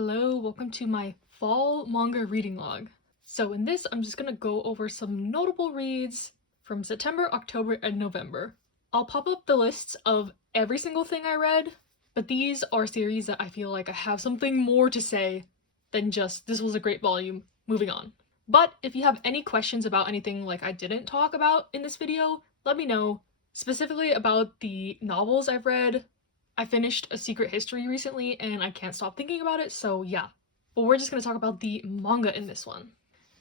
Hello, welcome to my fall manga reading log. So in this, I'm just gonna go over some notable reads from September, October, and November. I'll pop up the lists of every single thing I read, but these are series that I feel like I have something more to say than just this was a great volume, moving on. But if you have any questions about anything like I didn't talk about in this video, let me know. Specifically about the novels I've read. I finished A Secret History recently and I can't stop thinking about it, so yeah. But we're just gonna talk about the manga in this one.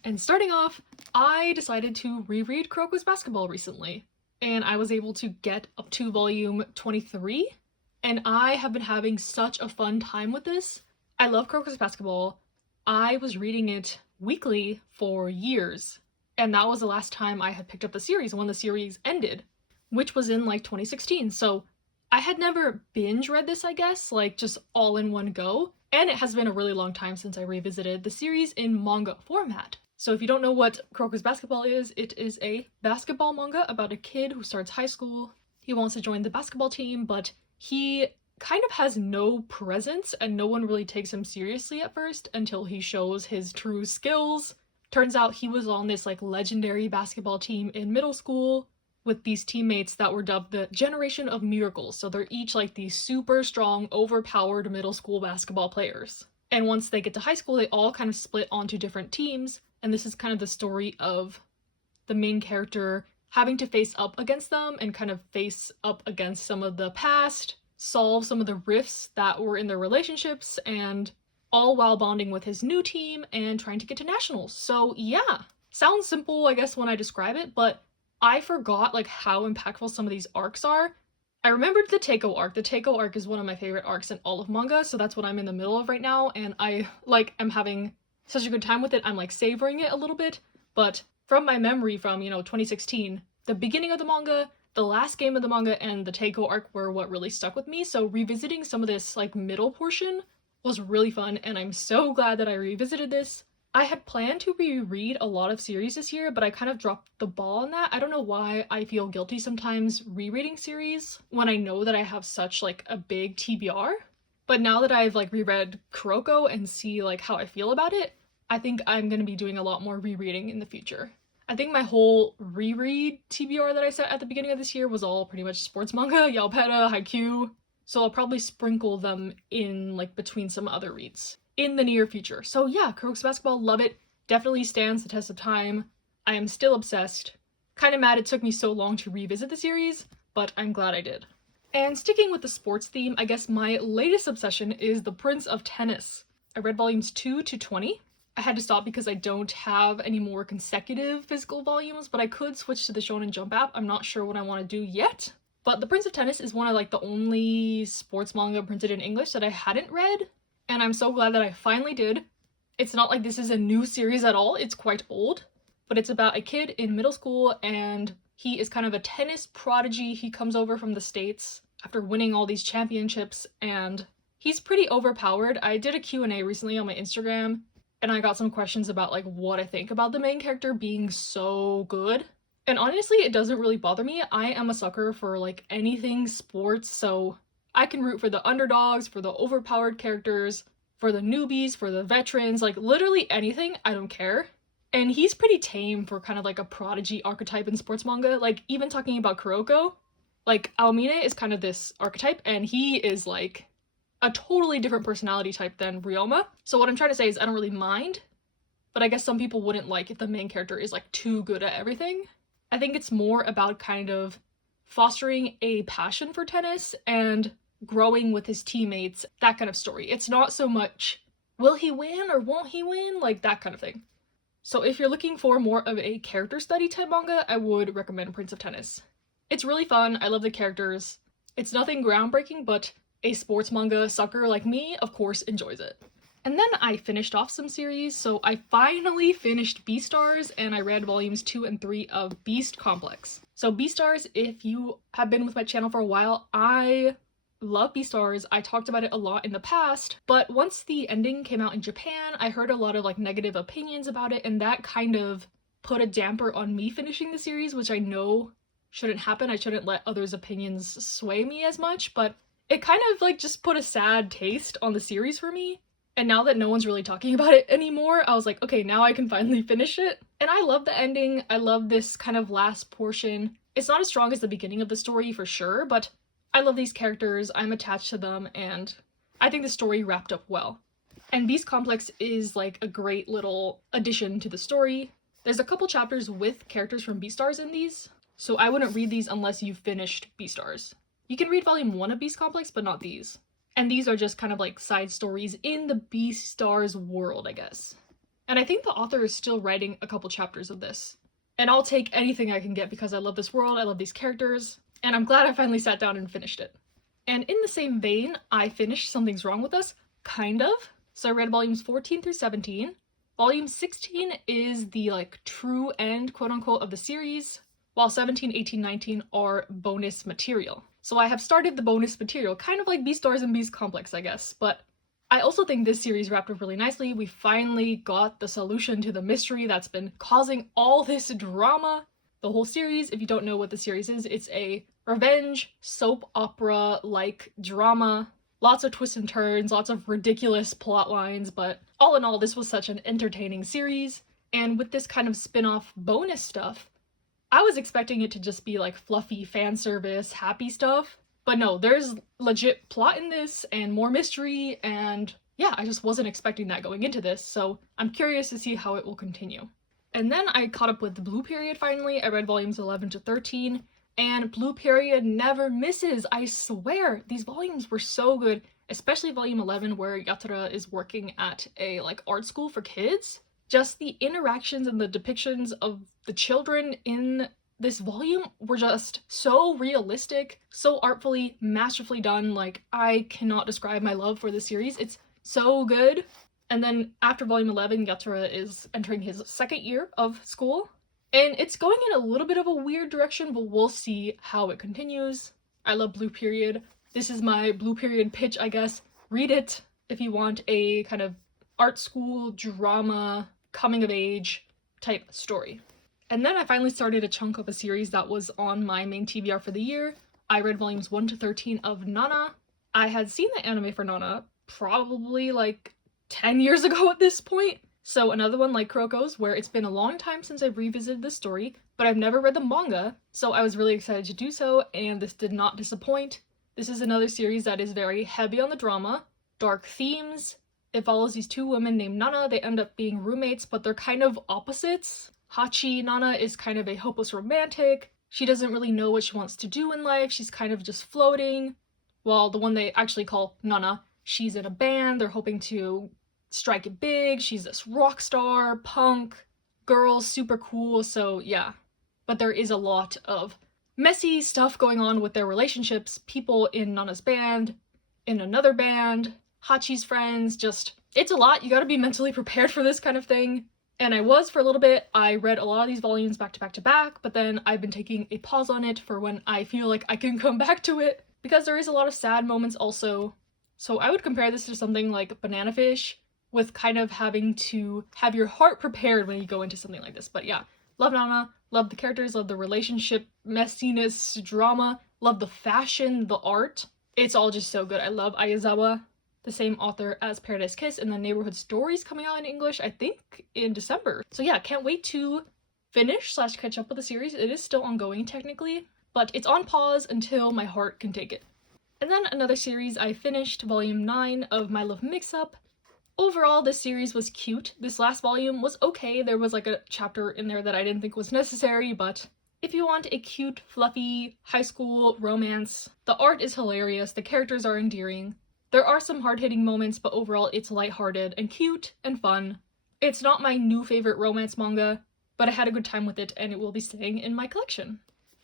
And starting off, I decided to reread Krois Basketball recently, and I was able to get up to volume 23, and I have been having such a fun time with this. I love Krois Basketball. I was reading it weekly for years, and that was the last time I had picked up the series when the series ended, which was in like 2016, so I had never binge read this, I guess, like just all in one go, and it has been a really long time since I revisited the series in manga format. So if you don't know what Krois Basketball is, it is a basketball manga about a kid who starts high school. He wants to join the basketball team, but he kind of has no presence and no one really takes him seriously at first until he shows his true skills. Turns out he was on this like legendary basketball team in middle school with these teammates that were dubbed the Generation of Miracles. So they're each like these super strong, overpowered middle school basketball players. And once they get to high school, they all kind of split onto different teams. And this is kind of the story of the main character having to face up against them and kind of face up against some of the past, solve some of the rifts that were in their relationships, and all while bonding with his new team and trying to get to nationals. So yeah, sounds simple, I guess, when I describe it, but I forgot like how impactful some of these arcs are. I remembered the Teiko arc. The Teiko arc is one of my favorite arcs in all of manga, so that's what I'm in the middle of right now, and I am having such a good time with it. I'm like savoring it a little bit, but from my memory from, 2016, the beginning of the manga, the last game of the manga, and the Teiko arc were what really stuck with me, so revisiting some of this like middle portion was really fun, and I'm so glad that I revisited this. I had planned to reread a lot of series this year, but I kind of dropped the ball on that. I don't know why I feel guilty sometimes rereading series when I know that I have such like a big TBR. But now that I've like reread Kuroko and see like how I feel about it, I think I'm gonna be doing a lot more rereading in the future. I think my whole reread TBR that I set at the beginning of this year was all pretty much sports manga, Yaopeta, Haikyuu, so I'll probably sprinkle them in like between some other reads in the near future. So yeah, Krois Basketball, love it. Definitely stands the test of time. I am still obsessed. Kind of mad it took me so long to revisit the series, but I'm glad I did. And sticking with the sports theme, I guess my latest obsession is The Prince of Tennis. I read volumes 2 to 20. I had to stop because I don't have any more consecutive physical volumes, but I could switch to the Shonen Jump app. I'm not sure what I want to do yet. But The Prince of Tennis is one of like the only sports manga printed in English that I hadn't read, and I'm so glad that I finally did. It's not like this is a new series at all, it's quite old, but it's about a kid in middle school and he is kind of a tennis prodigy. He comes over from the States after winning all these championships and he's pretty overpowered. I did a Q&A recently on my Instagram and I got some questions about like what I think about the main character being so good. And honestly, it doesn't really bother me. I am a sucker for like anything sports, so I can root for the underdogs, for the overpowered characters, for the newbies, for the veterans, like literally anything, I don't care. And he's pretty tame for kind of like a prodigy archetype in sports manga. Like even talking about Kuroko, like Aomine is kind of this archetype and he is like a totally different personality type than Ryoma. So what I'm trying to say is I don't really mind, but I guess some people wouldn't like if the main character is like too good at everything. I think it's more about kind of fostering a passion for tennis and growing with his teammates, that kind of story. It's not so much will he win or won't he win, like that kind of thing. So if you're looking for more of a character study type manga, I would recommend Prince of Tennis. It's really fun, I love the characters. It's nothing groundbreaking, but a sports manga sucker like me, of course, enjoys it. And then I finished off some series, so I finally finished Beastars and I read volumes 2 and 3 of Beast Complex. So Beastars, if you have been with my channel for a while, I love Beastars. I talked about it a lot in the past, but once the ending came out in Japan, I heard a lot of like negative opinions about it, and that kind of put a damper on me finishing the series, which I know shouldn't happen. I shouldn't let others' opinions sway me as much, but it kind of like just put a sad taste on the series for me. And now that no one's really talking about it anymore, I was like, okay, now I can finally finish it. And I love the ending. I love this kind of last portion. It's not as strong as the beginning of the story for sure, but I love these characters, I'm attached to them, and I think the story wrapped up well. And Beast Complex is like a great little addition to the story. There's a couple chapters with characters from Beastars in these, so I wouldn't read these unless you finished Beastars. You can read volume 1 of Beast Complex, but not these. And these are just kind of like side stories in the Beastars world, I guess. And I think the author is still writing a couple chapters of this. And I'll take anything I can get because I love this world, I love these characters, and I'm glad I finally sat down and finished it. And in the same vein, I finished Something's Wrong With Us, kind of. So I read volumes 14 through 17. Volume 16 is the like true end, quote unquote, of the series, while 17, 18, 19 are bonus material. So I have started the bonus material, kind of like Beastars and Beast Complex, I guess, but I also think this series wrapped up really nicely. We finally got the solution to the mystery that's been causing all this drama. The whole series, if you don't know what the series is, it's a revenge soap opera-like drama. Lots of twists and turns, lots of ridiculous plot lines, but all in all, this was such an entertaining series. And with this kind of spin-off bonus stuff, I was expecting it to just be like fluffy fan service, happy stuff. But no, there's legit plot in this and more mystery, and yeah, I just wasn't expecting that going into this, so I'm curious to see how it will continue. And then I caught up with the Blue Period finally. I read volumes 11 to 13, and Blue Period never misses, I swear! These volumes were so good, especially volume 11 where Yatara is working at a like art school for kids. Just the interactions and the depictions of the children in this volume were just so realistic, so artfully, masterfully done. Like, I cannot describe my love for this series. It's so good. And then after volume 11, Yatara is entering his second year of school. And it's going in a little bit of a weird direction, but we'll see how it continues. I love Blue Period. This is my Blue Period pitch, I guess. Read it if you want a kind of art school drama, coming of age type story. And then I finally started a chunk of a series that was on my main TBR for the year. I read volumes 1 to 13 of Nana. I had seen the anime for Nana probably like 10 years ago at this point. So another one like Kroko's, where it's been a long time since I've revisited the story, but I've never read the manga, so I was really excited to do so, and this did not disappoint. This is another series that is very heavy on the drama, dark themes. It follows these two women named Nana. They end up being roommates, but they're kind of opposites. Hachi Nana is kind of a hopeless romantic. She doesn't really know what she wants to do in life. She's kind of just floating. While the one they actually call Nana, she's in a band. They're hoping to strike it big. She's this rock star, punk, girl, super cool. So yeah. But there is a lot of messy stuff going on with their relationships. People in Nana's band, in another band, Hachi's friends, just, it's a lot. You gotta be mentally prepared for this kind of thing. And I was for a little bit. I read a lot of these volumes back to back to back, but then I've been taking a pause on it for when I feel like I can come back to it, because there is a lot of sad moments also. So I would compare this to something like Banana Fish, with kind of having to have your heart prepared when you go into something like this. But yeah, love Nana, love the characters, love the relationship, messiness, drama, love the fashion, the art. It's all just so good. I love Ayazawa, the same author as Paradise Kiss, and then Neighborhood Stories coming out in English, I think, in December. So yeah, can't wait to finish/catch up with the series. It is still ongoing technically, but it's on pause until my heart can take it. And then another series I finished, volume 9 of My Love Mixup. Overall, this series was cute. This last volume was okay. There was like a chapter in there that I didn't think was necessary, but if you want a cute, fluffy, high school romance, the art is hilarious, the characters are endearing. There are some hard-hitting moments, but overall it's lighthearted and cute and fun. It's not my new favorite romance manga, but I had a good time with it and it will be staying in my collection.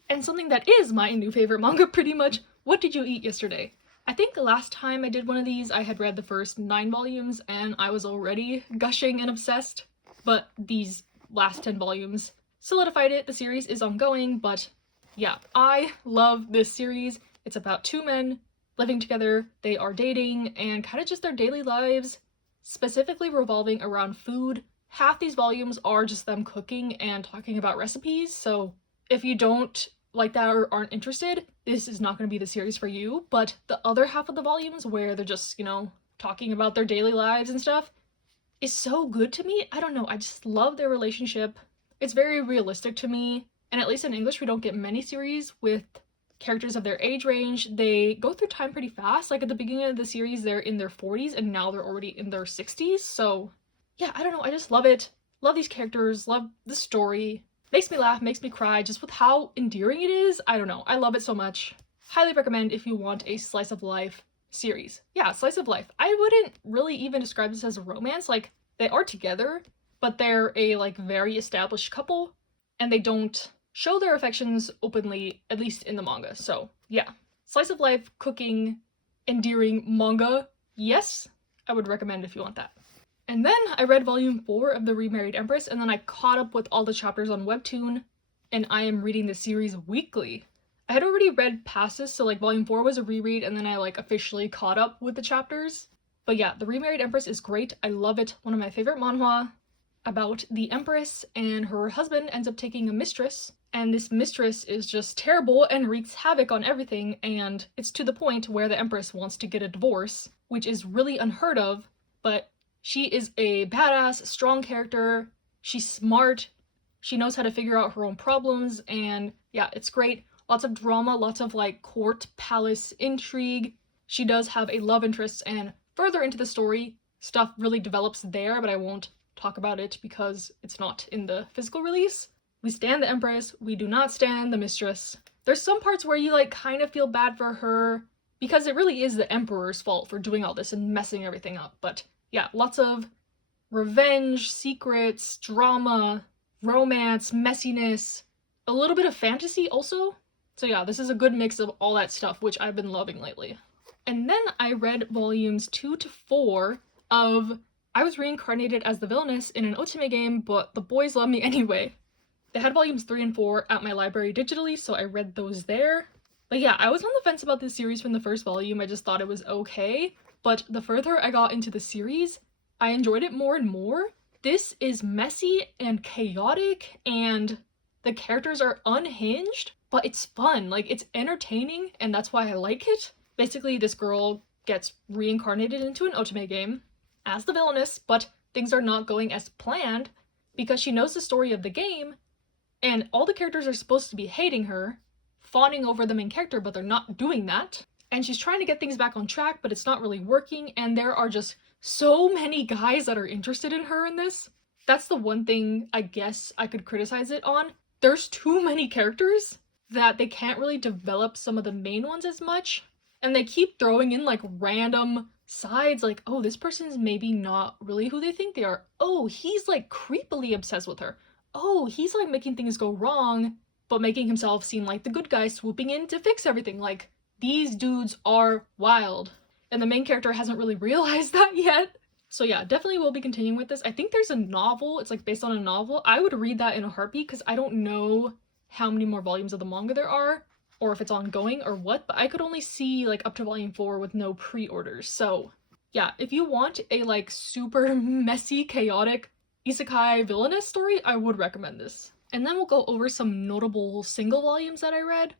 And something that is my new favorite manga pretty much, What Did You Eat Yesterday? I think the last time I did one of these, I had read the first 9 volumes and I was already gushing and obsessed, but these last 10 volumes solidified it. The series is ongoing, but yeah, I love this series. It's about 2 men living together, they are dating, and kind of just their daily lives, specifically revolving around food. Half these volumes are just them cooking and talking about recipes, so if you don't like that or aren't interested, this is not going to be the series for you. But the other half of the volumes where they're just, you know, talking about their daily lives and stuff is so good to me. I don't know, I just love their relationship. It's very realistic to me, and at least in English we don't get many series with characters of their age range. They go through time pretty fast. Like at the beginning of the series they're in their 40s and now they're already in their 60s. So yeah, I don't know, I just love it. Love these characters, love the story. Makes me laugh, makes me cry, just with how endearing it is. I don't know, I love it so much. Highly recommend if you want a slice of life series. Yeah, slice of life. I wouldn't really even describe this as a romance. Like, they are together, but they're a like very established couple, and they don't show their affections openly, at least in the manga. So yeah, slice of life, cooking, endearing manga. Yes, I would recommend if you want that. And then I read volume 4 of The Remarried Empress, and then I caught up with all the chapters on Webtoon, and I am reading the series weekly. I had already read past this, so like volume 4 was a reread, and then I like officially caught up with the chapters. But yeah, The Remarried Empress is great. I love it. One of my favorite manhwa about the Empress, and her husband ends up taking a mistress, and this mistress is just terrible and wreaks havoc on everything, and it's to the point where the Empress wants to get a divorce, which is really unheard of, but she is a badass, strong character. She's smart. She knows how to figure out her own problems, and yeah, it's great. Lots of drama, lots of like court palace intrigue. She does have a love interest, and further into the story, stuff really develops there, but I won't talk about it because it's not in the physical release. We stand the Empress, we do not stand the mistress. There's some parts where you like kind of feel bad for her because it really is the Emperor's fault for doing all this and messing everything up, but yeah, lots of revenge, secrets, drama, romance, messiness, a little bit of fantasy also. So yeah, this is a good mix of all that stuff, which I've been loving lately. And then I read volumes 2 to 4 of I Was Reincarnated as the Villainess in an Otome game, but the boys love me anyway. They had volumes 3 and 4 at my library digitally, so I read those there. But yeah, I was on the fence about this series from the first volume. I just thought it was okay. But the further I got into the series, I enjoyed it more and more. This is messy and chaotic, and the characters are unhinged, but it's fun. Like, it's entertaining, and that's why I like it. Basically, this girl gets reincarnated into an Otome game as the villainess, but things are not going as planned because she knows the story of the game, and all the characters are supposed to be hating her, fawning over the main character, but they're not doing that. And she's trying to get things back on track, but it's not really working, and there are just so many guys that are interested in her in this. That's the one thing I guess I could criticize it on. There's too many characters that they can't really develop some of the main ones as much, and they keep throwing in like random sides, like, oh, this person's maybe not really who they think they are. Oh, he's like creepily obsessed with her. Oh, he's like making things go wrong, but making himself seem like the good guy swooping in to fix everything. Like, these dudes are wild. And the main character hasn't really realized that yet. So yeah, definitely will be continuing with this. I think there's a novel, it's like based on a novel. I would read that in a heartbeat because I don't know how many more volumes of the manga there are, or if it's ongoing or what, but I could only see like up to volume 4 with no pre-orders. So yeah, if you want a like super messy, chaotic isekai villainess story, I would recommend this. And then we'll go over some notable single volumes that I read.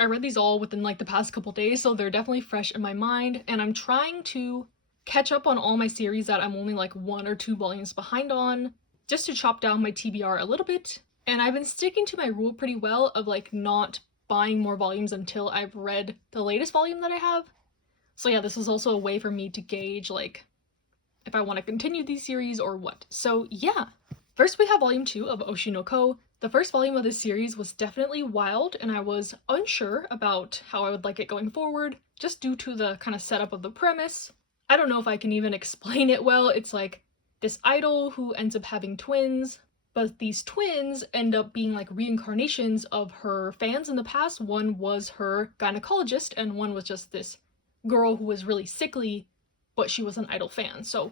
I read these all within like the past couple days, so they're definitely fresh in my mind, and I'm trying to catch up on all my series that I'm only like 1 or 2 volumes behind on, just to chop down my TBR a little bit. And I've been sticking to my rule pretty well of like not buying more volumes until I've read the latest volume that I have. So yeah, this is also a way for me to gauge like if I want to continue these series or what. So yeah, first we have volume 2 of Oshi Noo. The first volume of this series was definitely wild, and I was unsure about how I would like it going forward, just due to the kind of setup of the premise. I don't know if I can even explain it well. It's like this idol who ends up having twins, but these twins end up being like reincarnations of her fans in the past. One was her gynecologist, and one was just this girl who was really sickly, but she was an idol fan. So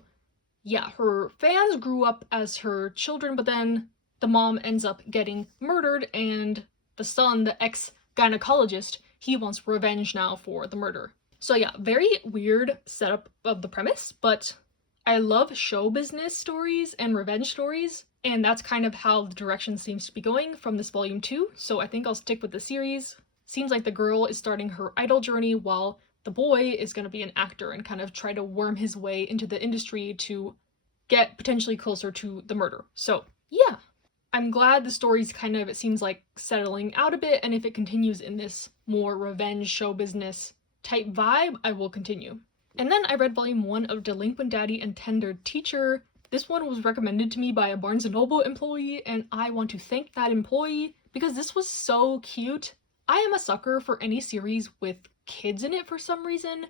yeah, her fans grew up as her children, but then the mom ends up getting murdered, and the son, the ex-gynecologist, he wants revenge now for the murder. So yeah, very weird setup of the premise, but I love show business stories and revenge stories, and that's kind of how the direction seems to be going from this volume 2, so I think I'll stick with the series. Seems like the girl is starting her idol journey while the boy is going to be an actor and kind of try to worm his way into the industry to get potentially closer to the murder. So yeah, I'm glad the story's kind of, it seems like, settling out a bit, and if it continues in this more revenge show business type vibe, I will continue. And then I read volume 1 of Delinquent Daddy and Tender Teacher. This one was recommended to me by a Barnes & Noble employee, and I want to thank that employee because this was so cute. I am a sucker for any series with kids in it for some reason,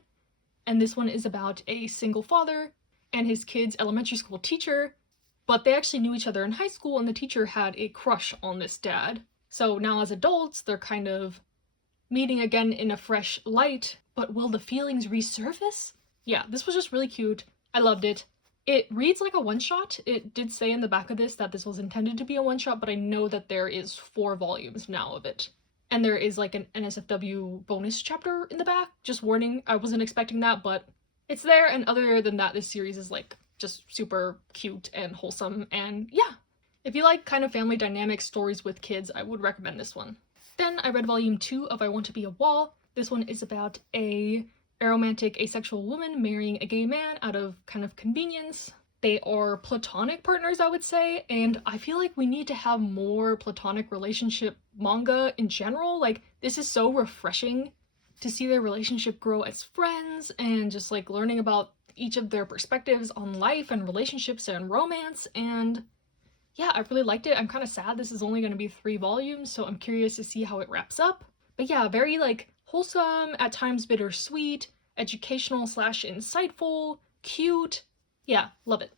and this one is about a single father and his kid's elementary school teacher, but they actually knew each other in high school and the teacher had a crush on this dad. So now as adults, they're kind of meeting again in a fresh light, but will the feelings resurface? Yeah, this was just really cute. I loved it. It reads like a one-shot. It did say in the back of this that this was intended to be a one-shot, but I know that there is 4 volumes now of it. And there is like an NSFW bonus chapter in the back. Just warning, I wasn't expecting that, but it's there, and other than that, this series is like just super cute and wholesome, and yeah. If you like kind of family dynamic stories with kids, I would recommend this one. Then I read volume 2 of I Want to Be a Wall. This one is about a aromantic asexual woman marrying a gay man out of kind of convenience. They are platonic partners, I would say, and I feel like we need to have more platonic relationship manga in general. Like, this is so refreshing to see their relationship grow as friends and just like learning about each of their perspectives on life and relationships and romance, and yeah, I really liked it. I'm kind of sad this is only going to be 3 volumes, so I'm curious to see how it wraps up. But yeah, very like wholesome, at times bittersweet, educational / insightful, cute. Yeah, love it.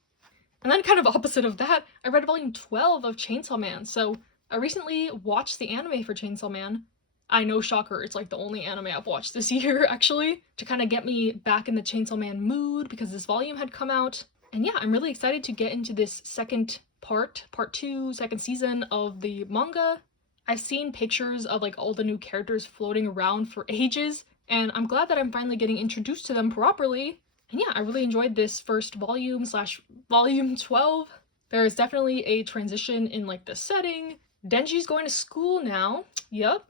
And then kind of opposite of that, I read volume 12 of Chainsaw Man. So I recently watched the anime for Chainsaw Man. I know, shocker, it's like the only anime I've watched this year, actually, to kind of get me back in the Chainsaw Man mood because this volume had come out. And yeah, I'm really excited to get into this second part 2, second season of the manga. I've seen pictures of like all the new characters floating around for ages, and I'm glad that I'm finally getting introduced to them properly. And yeah, I really enjoyed this first volume / volume 12. There is definitely a transition in like the setting. Denji's going to school now. Yep.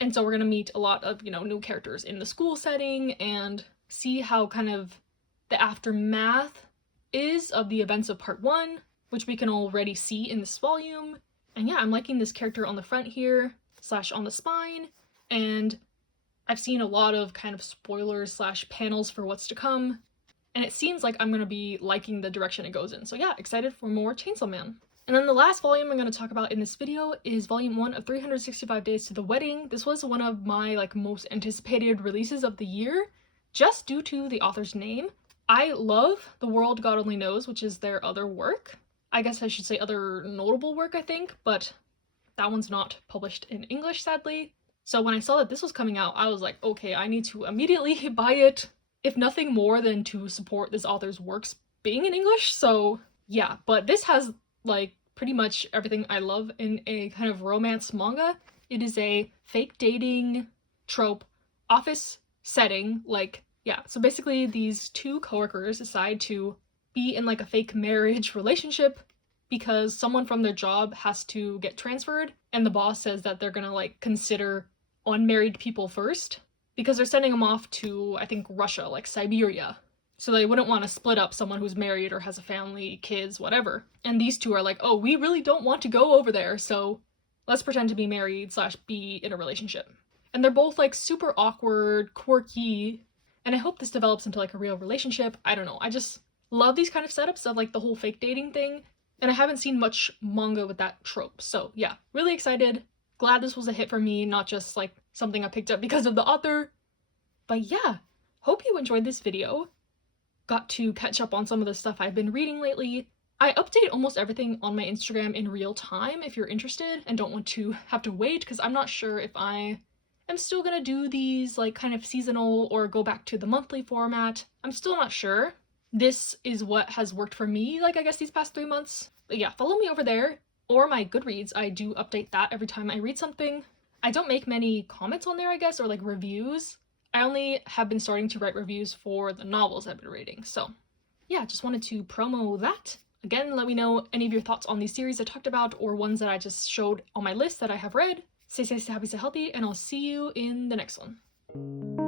And so we're gonna meet a lot of, new characters in the school setting and see how kind of the aftermath is of the events of part 1, which we can already see in this volume. And yeah, I'm liking this character on the front here / on the spine, and I've seen a lot of kind of spoilers / panels for what's to come, and it seems like I'm gonna be liking the direction it goes in. So yeah, excited for more Chainsaw Man. And then the last volume I'm going to talk about in this video is volume 1 of 365 Days to the Wedding. This was one of my like most anticipated releases of the year, just due to the author's name. I love The World God Only Knows, which is their other work. I guess I should say other notable work, I think, but that one's not published in English, sadly. So when I saw that this was coming out, I was like, okay, I need to immediately buy it, if nothing more than to support this author's works being in English. So yeah, but this has like pretty much everything I love in a kind of romance manga. It is a fake dating trope office setting, like, yeah, so basically these 2 coworkers decide to be in like a fake marriage relationship because someone from their job has to get transferred, and the boss says that they're gonna like consider unmarried people first because they're sending them off to, I think, Russia, like Siberia. So they wouldn't want to split up someone who's married or has a family, kids, whatever. And these 2 are like, oh, we really don't want to go over there, so let's pretend to be married / be in a relationship. And they're both like super awkward, quirky, and I hope this develops into like a real relationship. I don't know, I just love these kind of setups of like the whole fake dating thing, and I haven't seen much manga with that trope. So yeah, really excited. Glad this was a hit for me, not just like something I picked up because of the author. But yeah, hope you enjoyed this video. Got to catch up on some of the stuff I've been reading lately. I update almost everything on my Instagram in real time if you're interested and don't want to have to wait, because I'm not sure if I am still gonna do these like kind of seasonal or go back to the monthly format. I'm still not sure. This is what has worked for me, like I guess these past 3 months. But yeah, follow me over there, or my Goodreads. I do update that every time I read something. I don't make many comments on there, I guess, or like reviews. I only have been starting to write reviews for the novels I've been reading, so yeah, just wanted to promo that. Again, let me know any of your thoughts on these series I talked about or ones that I just showed on my list that I have read. Stay safe, stay happy, stay healthy, and I'll see you in the next one.